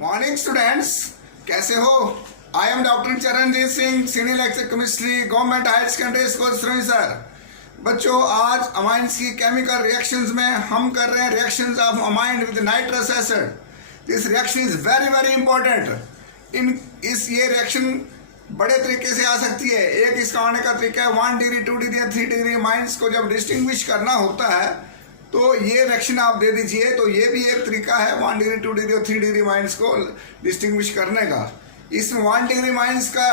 Morning students, कैसे हो? I am doctor Charanjit Singh, senior lecture chemistry, government higher secondary school sir. बच्चों, आज amines की केमिकल रिएक्शंस में हम कर रहे हैं reactions of amine with nitrous acid. This reaction is very very important. ये रिएक्शन बड़े तरीके से आ सकती है। एक इसका आने का तरीका है 1 डिग्री 2 डिग्री 3 डिग्री अमाइंस को जब डिस्टिंग्विश करना होता है तो ये रिएक्शन आप दे दीजिए। तो ये भी एक तरीका है 1 डिग्री 2 डिग्री और 3 डिग्री माइनस को डिस्टिंग्विश करने का। इसमें 1 डिग्री माइनस का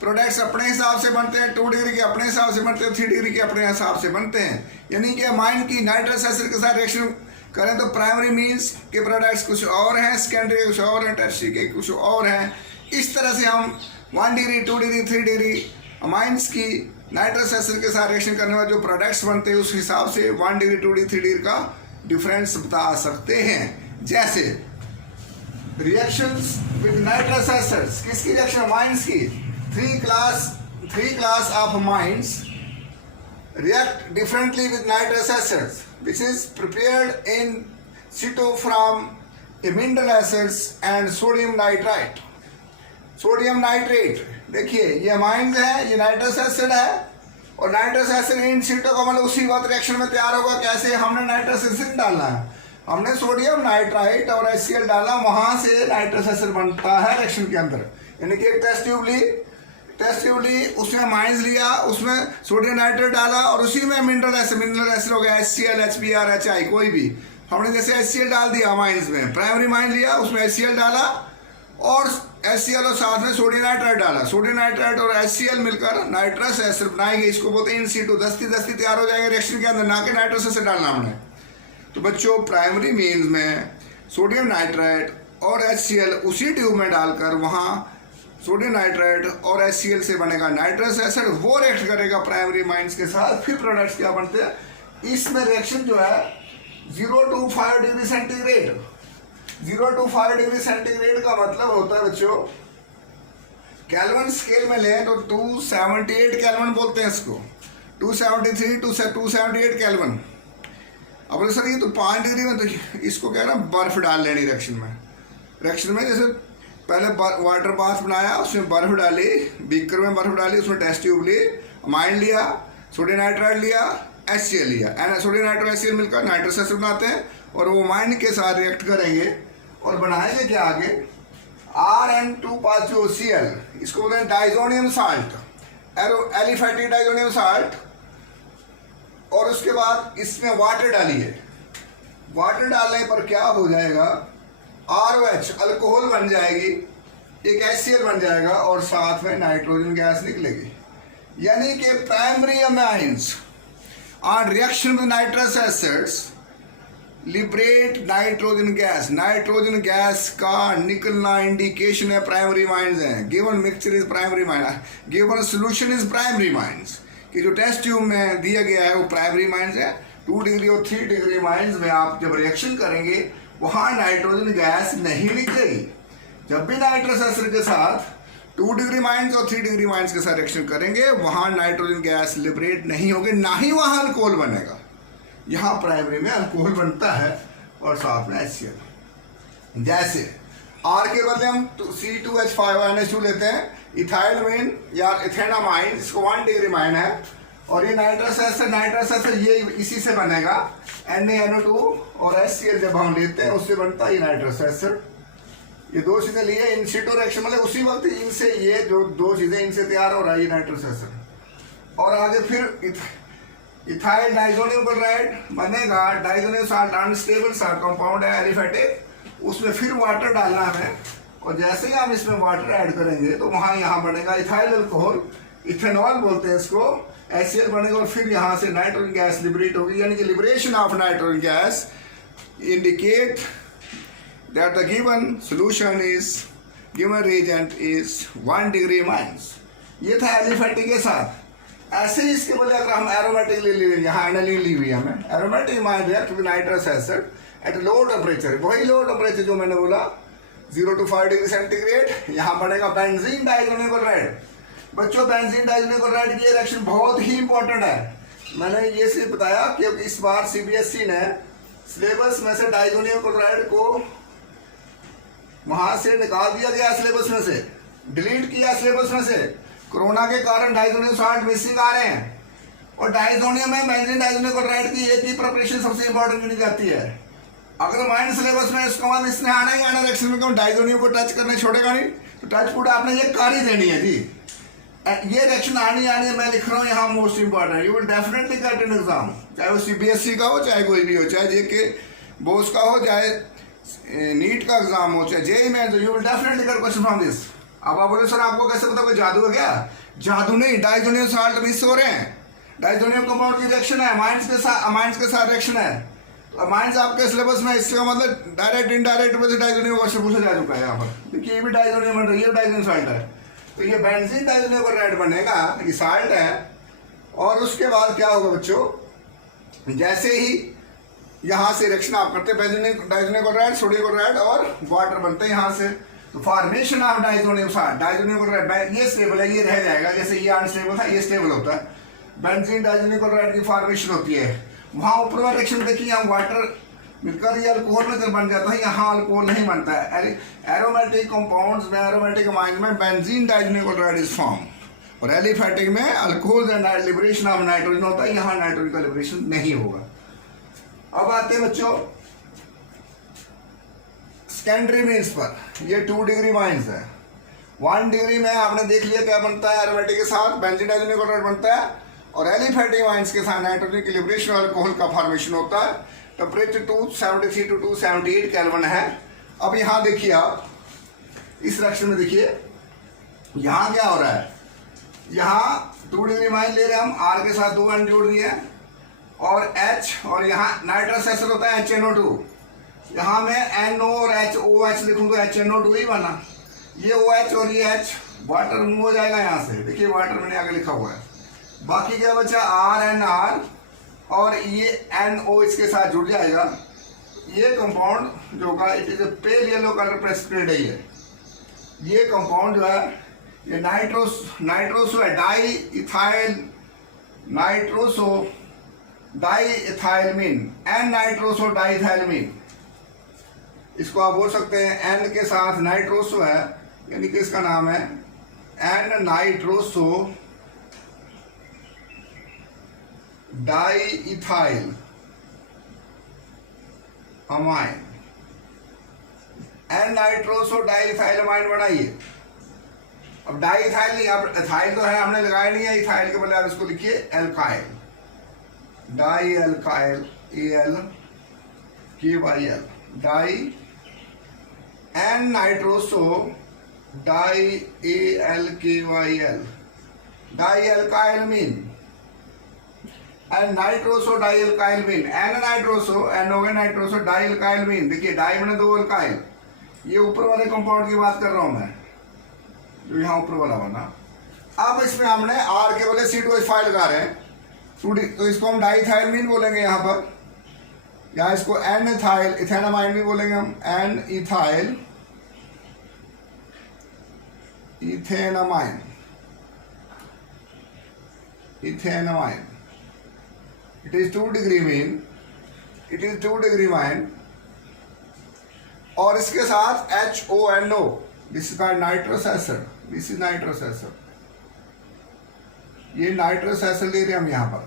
प्रोडक्ट्स अपने हिसाब से बनते हैं, 2 डिग्री के अपने हिसाब से बनते हैं, 3 डिग्री के अपने हिसाब से बनते हैं। यानी कि अमाइन की नाइट्रस एसिड के साथ रिएक्शन करें तो प्राइमरी मीन्स के प्रोडक्ट्स कुछ और हैं, सेकेंडरी के कुछ और हैं, टर्शियरी के कुछ और हैं। इस तरह से हम 1 डिग्री 2 डिग्री 3 डिग्री अमाइंस की नाइट्रस एसिड के साथ रिएक्शन करने वाले जो प्रोडक्ट्स बनते हैं उस हिसाब से 1 डिग्री 2 डिग्री 3 डिग्री का डिफरेंस बता सकते हैं। जैसे रिएक्शंस विद नाइट्रस एसिड्स, किसकी रिएक्शन? अमाइंस की। 3 class of amines react differently with nitrous acids, which is prepared in situ from mineral acids and sodium nitrite. Sodium nitrate, देखिए ये amines है, ये नाइट्रस एसिड है और नाइट्रस एसिड इन सिटो का मतलब उसी वक्त रिएक्शन में तैयार होगा। कैसे? हमने नाइट्रस एसिड डालना है, हमने सोडियम नाइट्राइट और HCl डाला, वहां से नाइट्रस एसिड बनता है रिएक्शन के अंदर। यानी कि एक टेस्ट ट्यूब ली, उसमें माइंस लिया, उसमें सोडियम नाइट्रेट डाला और उसी में मिनरल एसिड हो गया HCl, HBr, HI, कोई भी। हमने जैसे HCl डाल दिया माइंस में, प्राइमरी माइन लिया, उसमें HCl डाला और HCl और साथ में सोडियम नाइट्राइट डाला। सोडियम नाइट्राइट और HCl मिलकर नाइट्रस एसिड बनाएंगे। इसको बोलते हैं इन सीटू, दस्ती तैयार हो जाएंगे रिएक्शन के अंदर, ना कि नाइट्रस एसिड डालना हमने। तो बच्चों, प्राइमरी मीन्स में सोडियम नाइट्राइट और HCl उसी ट्यूब में डालकर वहाँ सोडियम नाइट्राइट और HCl से बनेगा नाइट्रस एसिड, वो रिएक्ट करेगा प्राइमरी माइंस के साथ। फिर प्रोडक्ट्स क्या बनते हैं? इसमें रिएक्शन जो है 0 to 5 degree centigrade, 0 to 5 degree centigrade का मतलब होता है बच्चों, केल्विन स्केल में लें तो 278 केल्विन बोलते हैं इसको, 273 to 278 केल्विन। अब सर ये तो 5 डिग्री में, तो इसको क्या है ना, बर्फ डाल लेनी रिएक्शन में। जैसे पहले वाटर बाथ बनाया, उसमें बर्फ डाली, बीकर में बर्फ डाली, उसमें टेस्ट ट्यूब ली, अमाइन लिया, सोडियम नाइट्राइट लिया, HCl लिया, सोडियम नाइट्राइट HCl मिलकर नाइट्रस एसिड बनाते हैं और वो अमाइन के साथ रिएक्ट करेंगे और बनाएंगे क्या आगे? Rn2+2Cl, इसको बोलते हैं diazonium salt, aliphatic diazonium salt. और उसके बाद इसमें वाटर डालिए, वाटर डालने पर क्या हो जाएगा? ROH अल्कोहल बन जाएगी, एक HCl बन जाएगा और साथ में नाइट्रोजन गैस निकलेगी। यानी कि primary amines on reaction with nitrous acids liberate nitrogen gas. Nitrogen gas का निकलना इंडिकेशन है प्राइमरी माइंस है। Given mixture is primary mines, given solution is primary mines. कि जो टेस्ट ट्यूब में दिया गया है वो प्राइमरी माइंस है। 2 डिग्री और 3 डिग्री माइंस में आप जब रिएक्शन करेंगे वहां नाइट्रोजन गैस नहीं निकलेगी। जब भी नाइट्रस एसिड के साथ 2 डिग्री माइंस और 3 डिग्री माइंस के साथ रिएक्शन करेंगे वहां नाइट्रोजन गैस लिबरेट नहीं होगी, ना ही वहां अल्कोहल बनेगा। यहाँ प्राइमरी में अल्कोहल बनता है और साथ में HCl। जैसे R के बदले हम C2H5NH2 लेते हैं, इथाइलमीन या इथेनामाइन, इसको 1 डिग्री माइन है और ये नाइट्रस एसिड ये इसी से बनेगा, NaNO2 और HCl जब हम लेते हैं उससे बनता है नाइट्रस एसिड। ये दो चीजें लिए इन सिटू रिएक्शन, मतलब उसी वक्त इनसे ये जो दो चीजें इनसे तैयार हो रहा है ये नाइट्रस एसिड। और आगे फिर इथाइल डाइजोनियम क्लोराइड बनेगा, diazonium salt unstable salt compound है, एलिफेटिक। उसमें फिर वाटर डालना है और जैसे ही हम इसमें वाटर ऐड करेंगे तो वहां यहाँ बनेगा इथाइल अल्कोहल, इथेनॉल बोलते हैं इसको, HCl बनेगा और फिर यहाँ से नाइट्रोजन गैस लिबरेट होगी। यानी कि liberation of nitrogen gas indicate that the given solution is, given reagent is 1 degree minus. ये था एलिफेटिक के साथ। ऐसे ही इसके बदले अगर हम एरोमेटिक ले ली, यहाँ एनालिन ली हुई हमें, aromatic mine react with nitrous acid at low temperature, वही लो टेम्परेचर जो मैंने बोला 0 to 5 डिग्री सेंटीग्रेड। यहाँ बनेगा बेंजीन डाइजोनियम क्लोराइड। बच्चों, बेंजीन डाइजोनियम क्लोराइड की रिएक्शन बहुत ही इंपॉर्टेंट है। मैंने ये सिर्फ बताया कि इस बार CBSE ने सिलेबस में से डाइजोनियम क्लोराइड को वहां से निकाल दिया गया सिलेबस में से, डिलीट किया सिलेबस में से। कोरोना के कारण डाइजोनियम साल्ट मिसिंग आ रहे हैं, और डाइजोनियम में बेंजीन डाइजोनियम क्लोराइड की एक ही प्रिपरेशन सबसे इंपॉर्टेंट गिनी जाती है। अगर माइंड सिलेबस में इसका मतलब इसने आना ही आना रिएक्शन में, क्यों डाइजोनियम को टच करने छोड़ेगा नहीं, तो टच पुट आपने ये कर ही देनी है जी। ये रिएक्शन आनी है, मैं लिख रहा हूँ यहाँ most important, you will definitely get in exam, चाहे वो सीबीएसई का हो, चाहे कोई भी हो, चाहे जेके बोस का हो, चाहे नीट का एग्जाम हो, चाहे जेई में, तो you will definitely get question from this. अब आप बोले सर आपको कैसे पता, कोई जादू है क्या? जादू नहीं, डाइजोनियम साल्ट मिस हो रहे हैं, डाइजोनियम कंपाउंड की रिएक्शन है, अमाइंस के साथ रिएक्शन है। अमाइंस आपके सिलेबस में, इसका मतलब डायरेक्ट इनडायरेक्ट में से डाइजोनियम क्वेश्चन पूछा जा चुका है यहाँ पर। देखिए ये भी डाइजोनियम बन रही है, डाइजोनियम साल्ट है, तो ये बेंजीन डाइजोनियम क्लोराइड बनेगा, ये साल्ट है। और उसके बाद क्या होगा बच्चों, जैसे ही यहाँ से रिएक्शन आप करते हैं, benzene diazonium chloride, sodium chloride और वाटर बनते हैं यहाँ से, तो formation of diazonium salt, diazonium chloride ये स्टेबल है, ये रह जाएगा, जैसे ये अनस्टेबल था, ये स्टेबल होता है। बेंजीन डाइजोनियम क्लोराइड की फॉर्मेशन होती है, वहाँ ऊपर वाले रिएक्शन में देखिए, यहाँ वाटर मिलकर ये अल्कोहल में बन जाता है, यहाँ अल्कोहल नहीं बनता है। एरोमेटिक कंपाउंड्स में, एरोमेटिक अमाइन में benzene diazonium chloride is form, और एलिफेटिक में alcohol and liberation of nitrogen होता है, यहाँ नाइट्रोजन का लिबरेशन नहीं होगा। अब आते हैं बच्चों सेकेंडरी मीन्स पर, ये 2 डिग्री माइंस है। 1 डिग्री में आपने देख लिया क्या बनता है, एरोमेटिक के साथ बेंजीन डाइजोनियम क्लोराइड बनता है, और एलिफेटिक माइंस के साथ नाइट्रोजन की लिबरेशन और अल्कोहल का फॉर्मेशन होता है। टेम्परेचर 273 to 278 केल्विन है। अब यहाँ देखिए आप इस रिएक्शन में देखिए यहाँ क्या हो रहा है, यहाँ 2 डिग्री माइंस ले रहे हैं हम, R के साथ 2 N जोड़ दिए और H, और यहाँ नाइट्रस एसिड होता है HNO2, यहाँ मैं NO और HOH लिखूँ तो HNO2 ही बना, ये OH और ये H वाटर रिमूव हो जाएगा यहाँ से, देखिए वाटर मैंने आगे लिखा हुआ है। बाकी क्या बचा RNR, और ये NO इसके साथ जुड़ जाएगा। ये कंपाउंड जो होगा it is a pale yellow colour precipitate है, ये कंपाउंड जो है ये नाइट्रोसो है, diethyl nitroso diethylamine, N nitroso diethylamine, इसको आप बोल सकते हैं N के साथ नाइट्रोसो है, यानी कि इसका नाम है N nitroso di ethyl amine, N nitroso di ethyl amine बनाइए। अब डाई इथाइल नहीं, अब इथाइल तो है हमने लगाया नहीं है, इथाइल के बदले आप इसको लिखिए alkyl, dialkyl ALKYL, di N nitroso di ALKYL, dialkylamine, nitroso dialkylamine, N nitroso NO nitroso dialkylamine, देखिए डाई मैंने 2 एल्काइल, ये ऊपर वाले कंपाउंड की बात कर रहा हूं मैं, जो यहाँ ऊपर वाला बना। अब इसमें हमने R के बदले C2H5 लगा रहे हैं, तो इसको हम डाई इथाइलमीन बोलेंगे यहाँ पर, या इसको N इथाइल इथेनामाइन भी बोलेंगे हम, N ethyl ethanamine, it is 2 degree mean, it is 2 degree mine, और इसके साथ HONO, this is nitrous acid, this is nitrous acid, ये नाइट्रस एसिड ले रहे हैं हम यहाँ पर,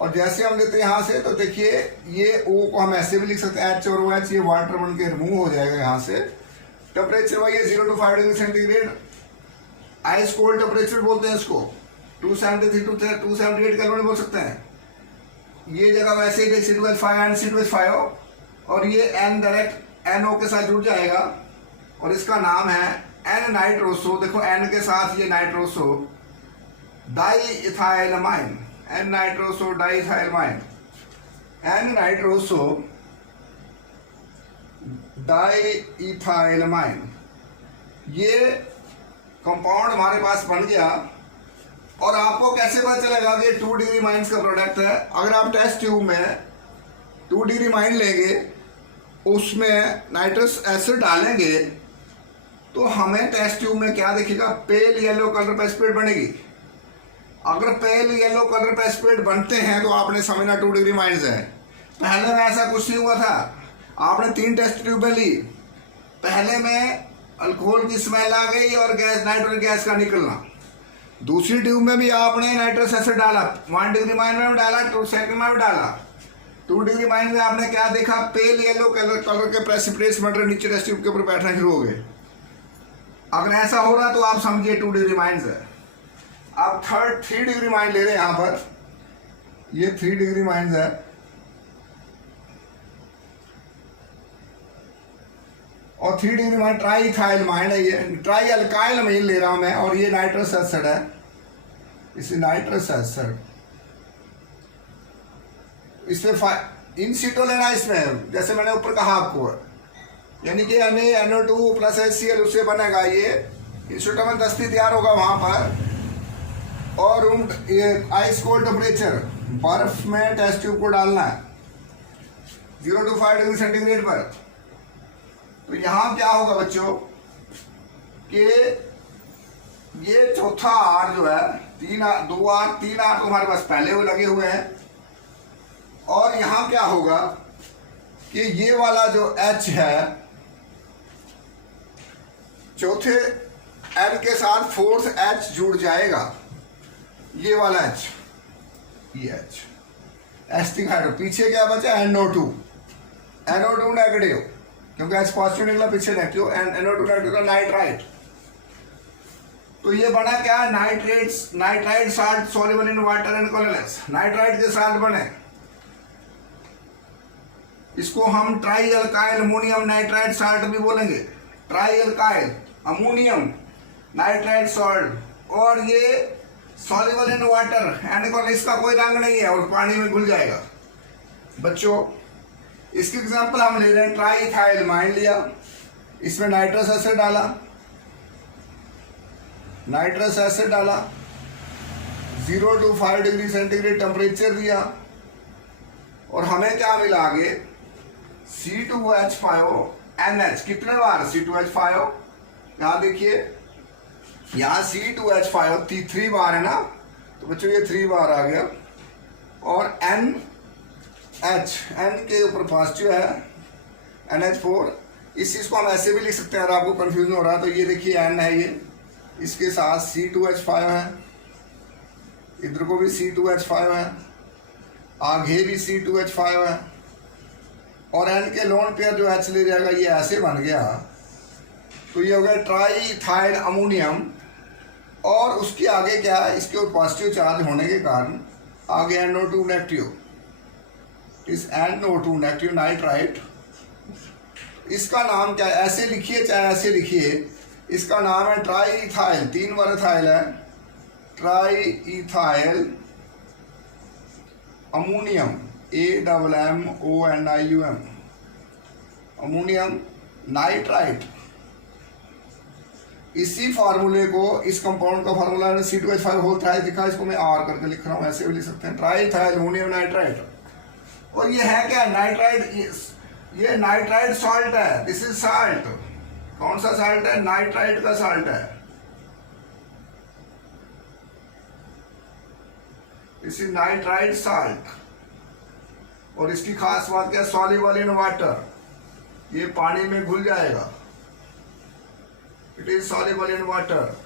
और जैसे हम लेते हैं यहाँ से, तो देखिए ये O को हम ऐसे भी लिख सकते हैं H और OH, ये वाटर बन के रिमूव हो जाएगा यहाँ से। टेम्परेचर वही है 0 to 5 degree centigrade, ice cold temperature बोलते हैं इसको, 273 to 278 केल्विन बोल सकते हैं। ये जगह वैसे ही C2H5 एंड C2H5 हो, और ये N डायरेक्ट NO के साथ जुड़ जाएगा, और इसका नाम है N नाइट्रोसो, देखो N के साथ ये nitroso diethylamine, N nitroso diethylamine, N nitroso diethylamine, ये कंपाउंड हमारे पास बन गया। और आपको कैसे पता चलेगा कि 2 डिग्री माइंस का प्रोडक्ट है? अगर आप टेस्ट ट्यूब में 2 डिग्री माइन लेंगे, उसमें नाइट्रस एसिड डालेंगे, तो हमें टेस्ट ट्यूब में क्या दिखेगा, पेल येलो कलर प्रेसिपिटेट बनेगी। अगर पेल येलो कलर प्रेसिपिटेट बनते हैं तो आपने समझना 2 डिग्री माइंस है। पहले में ऐसा कुछ नहीं हुआ था, आपने 3 टेस्ट ट्यूबें ली, पहले में अल्कोहल की स्मेल आ गई और गैस, नाइट्रोजन गैस का निकलना। दूसरी ट्यूब में भी आपने नाइट्रस एसिड डाला, 1 डिग्री माइन में भी डाला, 2 सेकंड में भी डाला। 2 डिग्री माइन में आपने क्या देखा, पेल येलो कलर के प्रेसिपिटेट्स मटेरियल नीचे टेस्ट ट्यूब के ऊपर बैठना शुरू हो गए। अगर ऐसा हो रहा तो आप समझिए 2 डिग्री माइंस है। आप 3 डिग्री माइन ले रहे हैं यहाँ पर, ये 3 डिग्री माइंस है, और 3 degree mine try ethyl mine है, ये ट्राई अल्काइल माइन ले रहा हूं मैं, और ये नाइट्रस एसिड है, इसे नाइट्रस एसिड इसमें इन सीटो लेना इसमें, जैसे मैंने ऊपर कहा आपको, यानी कि NO2 प्लस HCl उससे बनेगा ये इंस्टीट्यूट में दस्ती तैयार होगा वहां पर। और रूम ये आइस कोल्ड टेम्परेचर, बर्फ में टेस्ट ट्यूब को डालना है 0 to 5 डिग्री सेंटीग्रेड पर। तो यहां क्या होगा बच्चों कि ये चौथा आर जो है, 3 आर तो हमारे पास पहले वो लगे हुए हैं, और यहां क्या होगा कि ये वाला जो H है चौथे N के साथ 4th H जुड़ जाएगा, ये वाला H, ये H एस्टिक हाइड्रो। पीछे क्या बचा, NO2 नेगेटिव, क्योंकि H पॉजिटिव निकला, पीछे नेगेटिव, NO2 नेगेटिव का नाइट्राइट। तो ये बना क्या, nitrite salt soluble in water and colourless, nitrite के साल्ट बने। इसको हम try alkyl ammonium nitrite salt भी बोलेंगे, try alkyl ammonium nitrite salt. और ये soluble in water and colour, इसका कोई रंग नहीं है और पानी में घुल जाएगा। बच्चों इसकी एग्जांपल हम ले रहे हैं, ट्राई इथाइल माइन लिया, इसमें नाइट्रस एसिड डाला, 0 to 5 डिग्री सेंटीग्रेड टेम्परेचर दिया, और हमें क्या मिला आगे, C2H5NH। कितने बार C2H5, यहां देखिए, यहां C2H5 3 बार है ना, तो बच्चों ये 3 बार आ गया, और NH, N के ऊपर पॉजिटिव है, NH4। इस चीज को हम ऐसे भी लिख सकते हैं, अगर आपको कंफ्यूजन हो रहा है तो ये देखिए N है, ये इसके साथ C2H5 है, इधर को भी C2H5 है, आगे भी C2H5 है, और N के लोन पेयर जो H ले जाएगा, ये ऐसे बन गया। तो ये हो गया ट्राई इथाइल अमोनियम, और उसके आगे क्या है, इसके ऊपर पॉजिटिव चार्ज होने के कारण आगे NO2 नेगेटिव, इस NO2 नेगेटिव नाइट्राइट। इसका नाम क्या है, ऐसे लिखिए चाहे ऐसे लिखिए, इसका नाम है ट्राई इथाइल, 3 बार इथाइल है, try ethyl ammonium, AMMONIUM, ammonium nitrite. इसी फार्मूले को, इस कंपाउंड का फार्मूला है C2H5 होल ट्राई लिखा, इसको मैं R करके लिख रहा हूँ, ऐसे भी लिख सकते हैं, ट्राई इथाइल अमोनियम नाइट्राइट। और ये है क्या, नाइट्राइट, ये नाइट्राइट सॉल्ट है, दिस इज साल्ट। कौन सा साल्ट है, नाइट्राइट का साल्ट है, दिस इज नाइट्राइट साल्ट। और इसकी खास बात क्या, सॉल्युबल इन वाटर, ये पानी में घुल जाएगा, it is soluble in water.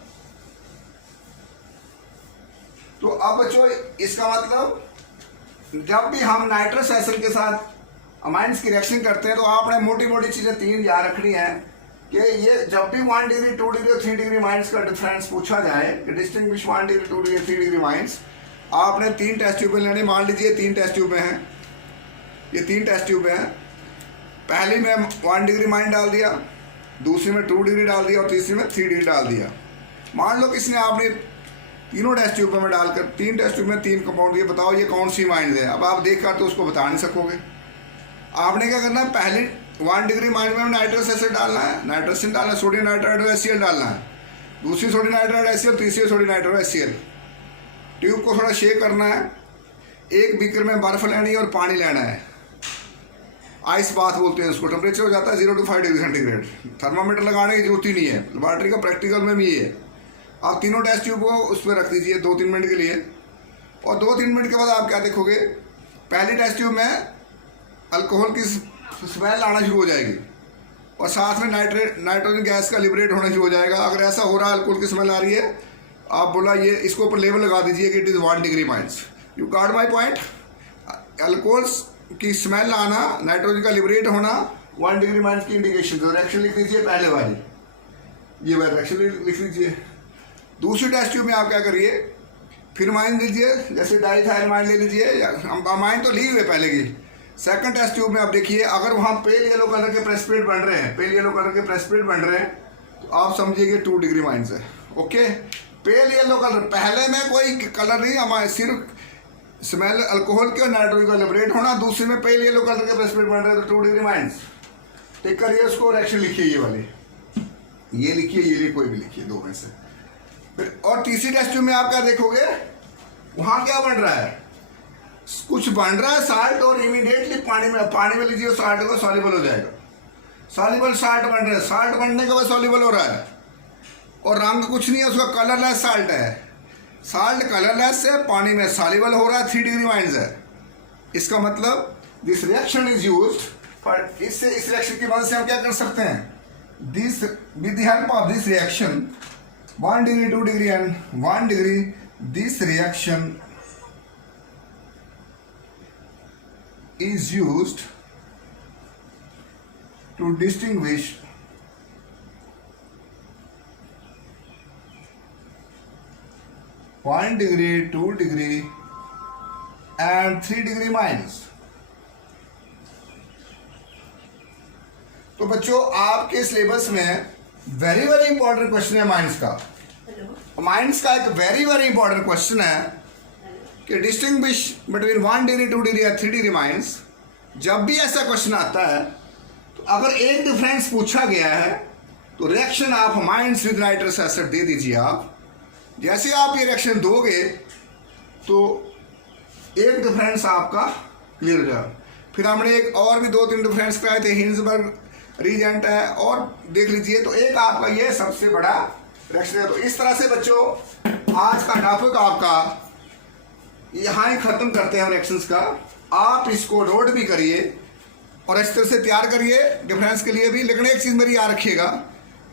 तो अब बच्चों इसका मतलब, जब भी हम नाइट्रस एसिड के साथ अमाइंस की रिएक्शन करते हैं तो आपने मोटी मोटी चीजें 3 याद रखनी है कि ये जब भी 1 डिग्री 2 डिग्री और 3 डिग्री माइनस का डिफरेंस पूछा जाए कि distinguish 1 degree 2 degree 3 degree minus, आपने 3 टेस्ट ट्यूबें लेनी। मान लीजिए 3 टेस्ट ट्यूबें हैं, ये 3 टेस्ट ट्यूबें हैं, पहली में 1 डिग्री माइन डाल दिया, दूसरी में 2 डिग्री डाल दिया, और तीसरी में 3 डिग्री डाल दिया। मान लो किसी ने आपने तीनों टेस्ट ट्यूबों में डालकर 3 टेस्ट ट्यूब में 3 कंपाउंड दिए, बताओ ये कौन सी माइन है। अब आप देखकर तो उसको बता नहीं सकोगे। आपने क्या करना है, पहले 1 डिग्री माइन में नाइट्रस एसिड डालना है, नाइट्रोजन डालना है, सोडियम नाइट्राइड और HCl डालना है, दूसरी सोडियम नाइट्राइड HCl, तीसरी सोडियम नाइट्राइड HCl। ट्यूब को थोड़ा शेक करना है, एक बीकर में बर्फ लेनी है और पानी लेना है, आइस बाथ बोलते हैं उसको। टेम्परेचर हो जाता है 0 to 5 डिग्री सेंटीग्रेड। थर्मामीटर लगाने की जरूरत ही नहीं है, लेबॉरेटरी का प्रैक्टिकल में भी ये है। आप तीनों टेस्ट ट्यूब को उस पर रख दीजिए 2-3 मिनट के लिए, और 2-3 मिनट के बाद आप क्या देखोगे, पहली टेस्ट ट्यूब में अल्कोहल की स्मेल आना शुरू हो जाएगी, और साथ में नाइट्रोजन गैस का लिबरेट होना शुरू हो जाएगा। अगर ऐसा हो रहा है, अल्कोहल की स्मेल आ रही है, आप बोला ये इसको ऊपर लेबल लगा दीजिए कि it is 1 degree minus. You got my point. Alcohols की स्मेल आना, नाइट्रोजन का लिबरेट होना 1 डिग्री माइनस की इंडिकेशन। तो रिएक्शन लिख दीजिए पहले वाली, ये वाली रिएक्शन लिख लीजिए। दूसरी टेस्ट ट्यूब में आप क्या करिए, फिर अमाइन लीजिए, जैसे डाइथाइलमाइन ले लीजिए, अमाइन तो ली हुई है पहले की। सेकंड टेस्ट ट्यूब में आप देखिए, अगर वहाँ पेल येलो कलर के प्रेसिपिटेट बन रहे हैं, पेल येलो कलर के प्रेसिपिटेट बन रहे हैं, तो आप समझिए कि 2 डिग्री माइनस है। ओके, पेल येलो कलर, पहले में कोई कलर नहीं, हमारे सिर्फ स्मेल अल्कोहल के और नाइट्रोजन का लिबरेट होना, दूसरे में पेल येलो कलर के प्रेसिपिटेट बन रहे हैं, तो 2 डिग्री माइनस। टिक करिए उसको, रिएक्शन लिखिए ये वाली, ये लिखिए, ये कोई भी लिखिए, दो में से। फिर और तीसरी टेस्ट ट्यूब में आप क्या देखोगे, वहाँ क्या बन रहा है, कुछ बन रहा है साल्ट, और इमीडिएटली पानी में लीजिए, साल्ट को सॉल्युबल हो जाएगा। सॉल्युबल साल्ट बन रहा है, साल्ट बनने के बाद सॉल्युबल हो रहा है, और रंग कुछ नहीं है उसका, कलरलेस साल्ट है। साल्ट कलरलेस है, पानी में सॉल्युबल हो रहा है, 3 डिग्री माइनस है। इसका मतलब this reaction is used for, इससे इस रिएक्शन की मदद से हम क्या कर सकते हैं, this with the help of this reaction 1 degree 2 degree and 1 degree, this reaction is used to distinguish (1 degree, 2 degree and 3 degree minus। तो बच्चों आपके सिलेबस में वेरी इंपॉर्टेंट क्वेश्चन है माइंस का। माइंस का एक वेरी इंपॉर्टेंट क्वेश्चन है कि डिस्टिंग्विश बिटवीन 1 डिग्री 2 डिग्री या 3 डिग्री माइनस। जब भी ऐसा क्वेश्चन आता है, तो अगर एक डिफरेंस पूछा गया है, तो रिएक्शन आप माइनस विद नाइट्रस एसिड दे दीजिए। आप जैसे आप ये रिएक्शन दोगे, तो एक डिफरेंस आपका क्लियर हो जाएगा। फिर हमने एक और भी 2-3 डिफरेंस कराए थे, हिंसबर्ग रीजेंट है, और देख लीजिए। तो एक आपका ये सबसे बड़ा रिएक्शन है। तो इस तरह से बच्चों आज का टॉपिक आपका यहाँ ही खत्म करते हैं रिएक्शंस का। आप इसको नोट भी करिए और इस तरह से तैयार करिए डिफरेंस के लिए भी। लेकिन एक चीज़ मेरी याद रखिएगा,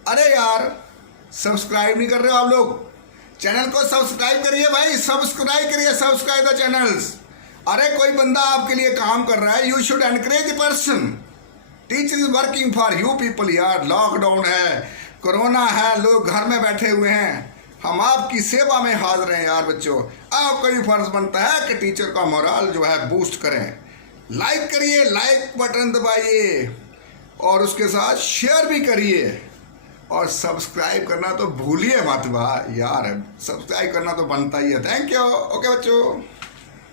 अरे यार सब्सक्राइब नहीं कर रहे हो आप लोग, चैनल को सब्सक्राइब करिए भाई, सब्सक्राइब करिए, सब्सक्राइब द चैनल्स। अरे कोई बंदा आपके लिए काम कर रहा है, you should encourage the person. Teacher is working for you people यार। लॉकडाउन है, कोरोना है, लोग घर में बैठे हुए हैं, हम आपकी सेवा में हाजिर हैं यार बच्चों। आपका भी फर्ज बनता है कि टीचर का मोरल जो है बूस्ट करें। लाइक करिए, लाइक बटन दबाइए, और उसके साथ शेयर भी करिए, और सब्सक्राइब करना तो भूलिए मत यार, सब्सक्राइब करना तो बनता ही है। Thank you. ओके बच्चों।